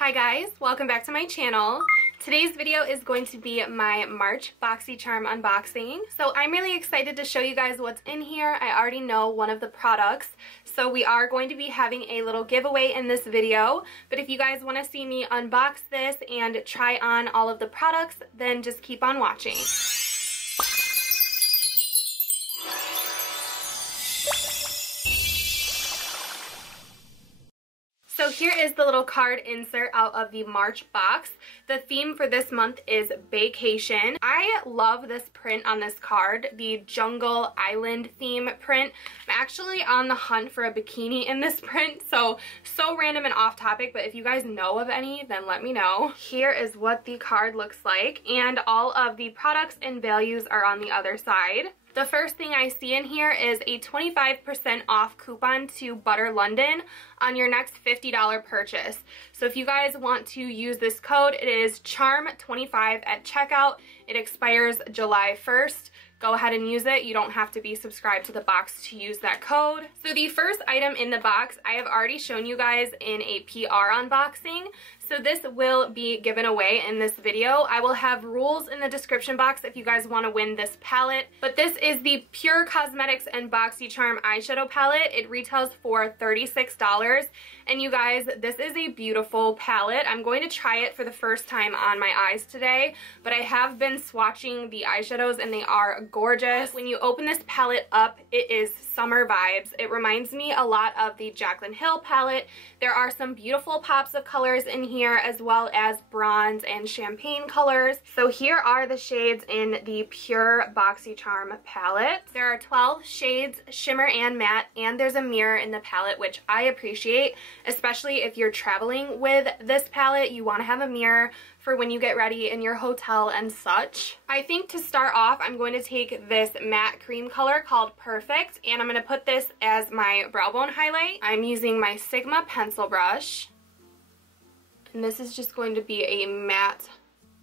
Hi guys, welcome back to my channel. Today's video is going to be my March Boxycharm unboxing. So I'm really excited to show you guys what's in here. I already know one of the products. So we are going to be having a little giveaway in this video. But if you guys want to see me unbox this and try on all of the products, then just keep on watching. So here is the little card insert out of the March box. The theme for this month is vacation. I love this print on this card, the Jungle Island theme print. I'm actually on the hunt for a bikini in this print, so random and off topic, but if you guys know of any, then let me know. Here is what the card looks like, and all of the products and values are on the other side. The first thing I see in here is a 25% off coupon to Butter London on your next $50 purchase. So if you guys want to use this code, it is CHARM25 at checkout. It expires July 1st. Go ahead and use it. You don't have to be subscribed to the box to use that code. So the first item in the box, I have already shown you guys in a PR unboxing. So this will be given away in this video. I will have rules in the description box if you guys want to win this palette. But this is the Pure Cosmetics and Boxycharm eyeshadow palette. It retails for $36. And you guys, this is a beautiful palette. I'm going to try it for the first time on my eyes today, but I have been swatching the eyeshadows and they are gorgeous. When you open this palette up, it is summer vibes. It reminds me a lot of the Jaclyn Hill palette. There are some beautiful pops of colors in here, as well as bronze and champagne colors. So here are the shades in the Pure Boxycharm palette. There are 12 shades, shimmer and matte, and there's a mirror in the palette, which I appreciate, especially if you're traveling with this palette. You want to have a mirror for when you get ready in your hotel and such. I think to start off, I'm going to take this matte cream color called Perfect, and I'm going to put this as my brow bone highlight. I'm using my Sigma pencil brush, and this is just going to be a matte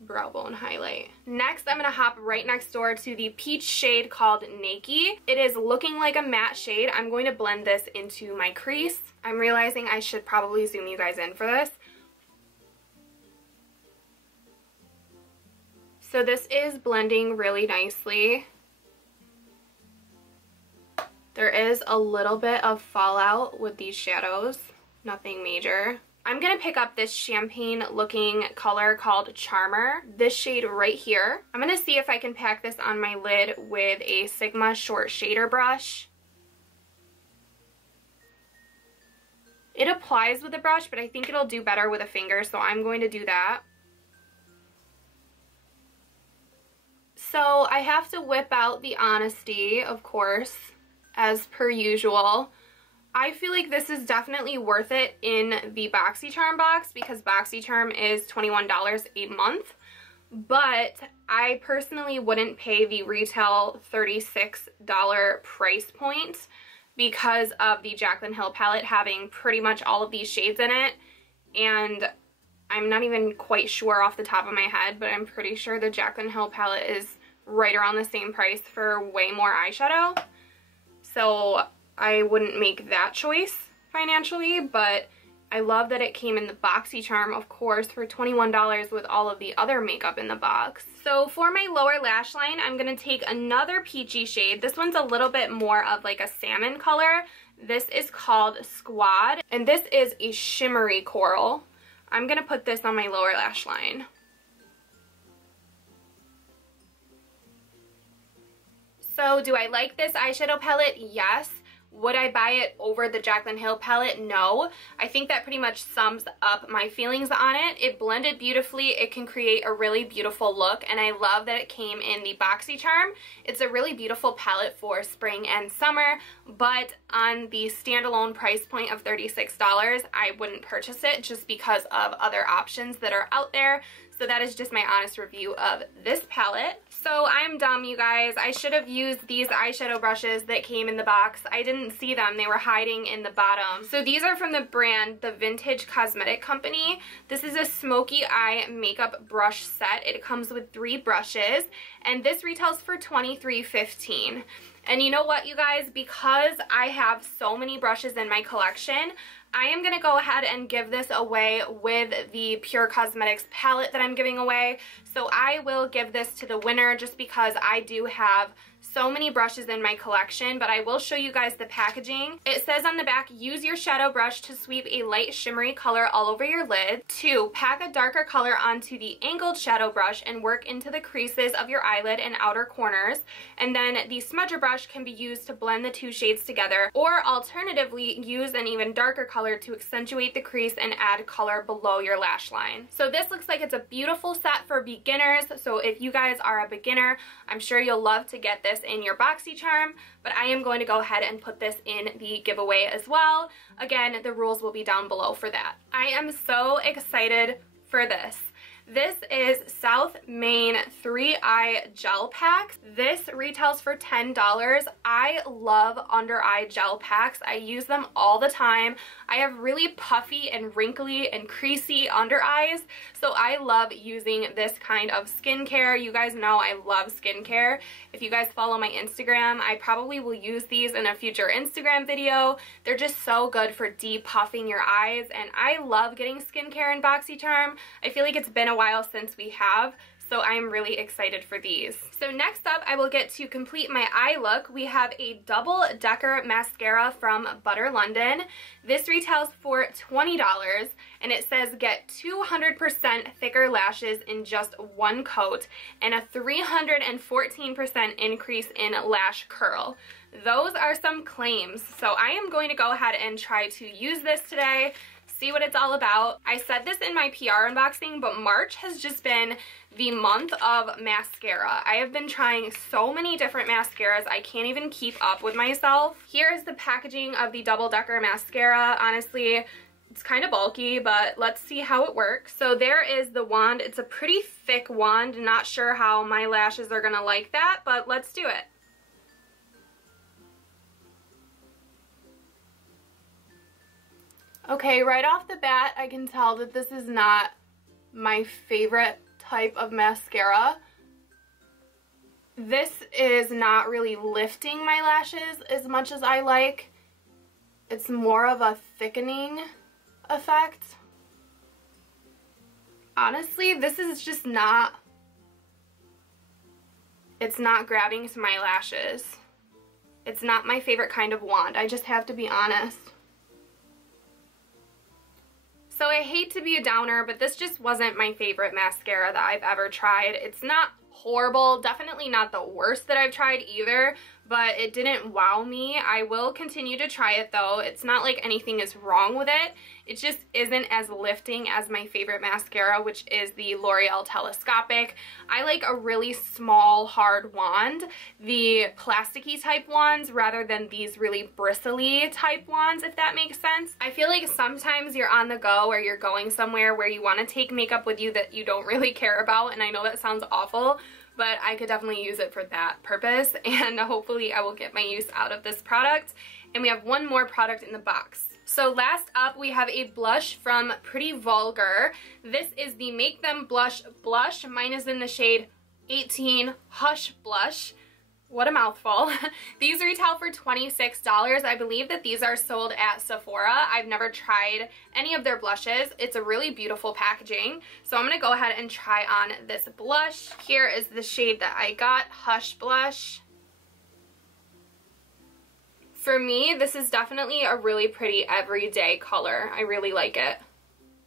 brow bone highlight. Next, I'm going to hop right next door to the peach shade called Naked. It is looking like a matte shade. I'm going to blend this into my crease. I'm realizing I should probably zoom you guys in for this. So this is blending really nicely. There is a little bit of fallout with these shadows, nothing major. I'm going to pick up this champagne looking color called Charmer, this shade right here. I'm going to see if I can pack this on my lid with a Sigma short shader brush. It applies with a brush, but I think it'll do better with a finger, so I'm going to do that. So I have to whip out the honesty, of course, as per usual. I feel like this is definitely worth it in the Boxycharm box because Boxycharm is $21 a month. But I personally wouldn't pay the retail $36 price point because of the Jaclyn Hill palette having pretty much all of these shades in it. And I'm not even quite sure off the top of my head, but I'm pretty sure the Jaclyn Hill palette is right around the same price for way more eyeshadow. So I wouldn't make that choice financially, but I love that it came in the Boxycharm, of course, for $21 with all of the other makeup in the box. So for my lower lash line, I'm going to take another peachy shade. This one's a little bit more of like a salmon color. This is called Squad, and this is a shimmery coral. I'm going to put this on my lower lash line. So do I like this eyeshadow palette? Yes. Would I buy it over the Jaclyn Hill palette? No. I think that pretty much sums up my feelings on it. It blended beautifully. It can create a really beautiful look, and I love that it came in the Boxycharm. It's a really beautiful palette for spring and summer, but on the standalone price point of $36, I wouldn't purchase it just because of other options that are out there. So that is just my honest review of this palette. So I'm dumb, you guys. I should have used these eyeshadow brushes that came in the box. I didn't see them. They were hiding in the bottom. So these are from the brand, the Vintage Cosmetic Company. This is a Smokey Eye makeup brush set. It comes with 3 brushes, and this retails for $23.15. And you know what, you guys? Because I have so many brushes in my collection, I am going to go ahead and give this away with the Pure Cosmetics palette that I'm giving away. So I will give this to the winner just because I do have so many brushes in my collection, but I will show you guys the packaging. It says on the back, use your shadow brush to sweep a light shimmery color all over your lid. 2, pack a darker color onto the angled shadow brush and work into the creases of your eyelid and outer corners. And then the smudger brush can be used to blend the 2 shades together, or alternatively use an even darker color to accentuate the crease and add color below your lash line. So this looks like it's a beautiful set for beginners. So if you guys are a beginner, I'm sure you'll love to get this in your Boxycharm, but I am going to go ahead and put this in the giveaway as well. Again, the rules will be down below for that. I am so excited for this. This is South Main 3-Eye Gel Packs. This retails for $10. I love under eye gel packs. I use them all the time. I have really puffy and wrinkly and creasy under eyes, so I love using this kind of skincare. You guys know I love skincare. If you guys follow my Instagram, I probably will use these in a future Instagram video. They're just so good for depuffing your eyes, and I love getting skincare in Boxycharm. I feel like it's been a while since we have, so I'm really excited for these. So next up, I will get to complete my eye look. We have a double decker mascara from Butter London. This retails for $20, and it says get 200% thicker lashes in just 1 coat and a 314% increase in lash curl. Those are some claims, so I am going to go ahead and try to use this today, see what it's all about. I said this in my PR unboxing, but March has just been the month of mascara. I have been trying so many different mascaras, I can't even keep up with myself. Here is the packaging of the Double Decker mascara. Honestly, it's kind of bulky, but let's see how it works. So there is the wand. It's a pretty thick wand. Not sure how my lashes are gonna like that, but let's do it. Okay, right off the bat, I can tell that this is not my favorite type of mascara. This is not really lifting my lashes as much as I like. It's more of a thickening effect. Honestly, this is just not, it's not grabbing to my lashes. It's not my favorite kind of wand, I just have to be honest. So I hate to be a downer, but this just wasn't my favorite mascara that I've ever tried. It's not horrible, definitely not the worst that I've tried either, but it didn't wow me. I will continue to try it though. It's not like anything is wrong with it. It just isn't as lifting as my favorite mascara, which is the L'Oreal Telescopic. I like a really small, hard wand, the plasticky type wands, rather than these really bristly type wands, if that makes sense. I feel like sometimes you're on the go or you're going somewhere where you want to take makeup with you that you don't really care about, and I know that sounds awful, but I could definitely use it for that purpose, and hopefully I will get my use out of this product. And we have one more product in the box. So last up, we have a blush from Pretty Vulgar. This is the Make Them Blush Blush. Mine is in the shade 18 Hush Blush. What a mouthful. These retail for $26. I believe that these are sold at Sephora. I've never tried any of their blushes. It's a really beautiful packaging. So I'm going to go ahead and try on this blush. Here is the shade that I got, Hush Blush. For me, this is definitely a really pretty everyday color. I really like it.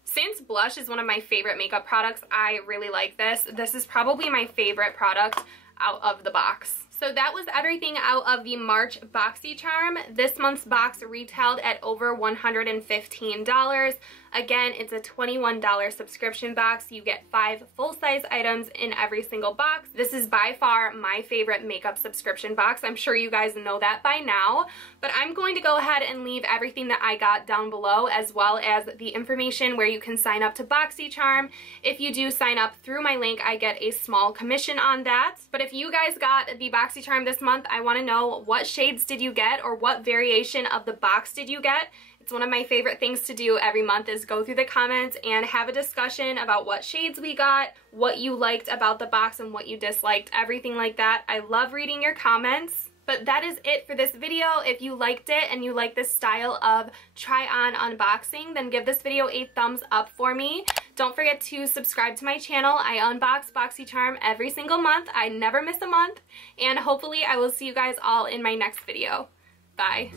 Since blush is one of my favorite makeup products, I really like this. This is probably my favorite product out of the box. So that was everything out of the March Boxycharm. This month's box retailed at over $115. Again, it's a $21 subscription box. You get 5 full-size items in every single box. This is by far my favorite makeup subscription box. I'm sure you guys know that by now, but I'm going to go ahead and leave everything that I got down below, as well as the information where you can sign up to Boxycharm. If you do sign up through my link, I get a small commission on that. But if you guys got the Boxycharm this month, I want to know, what shades did you get, or what variation of the box did you get? It's one of my favorite things to do every month, is go through the comments and have a discussion about what shades we got, what you liked about the box and what you disliked, everything like that. I love reading your comments. But that is it for this video. If you liked it and you like this style of try-on unboxing, then give this video a thumbs up for me. Don't forget to subscribe to my channel. I unbox Boxycharm every single month. I never miss a month. And hopefully I will see you guys all in my next video. Bye.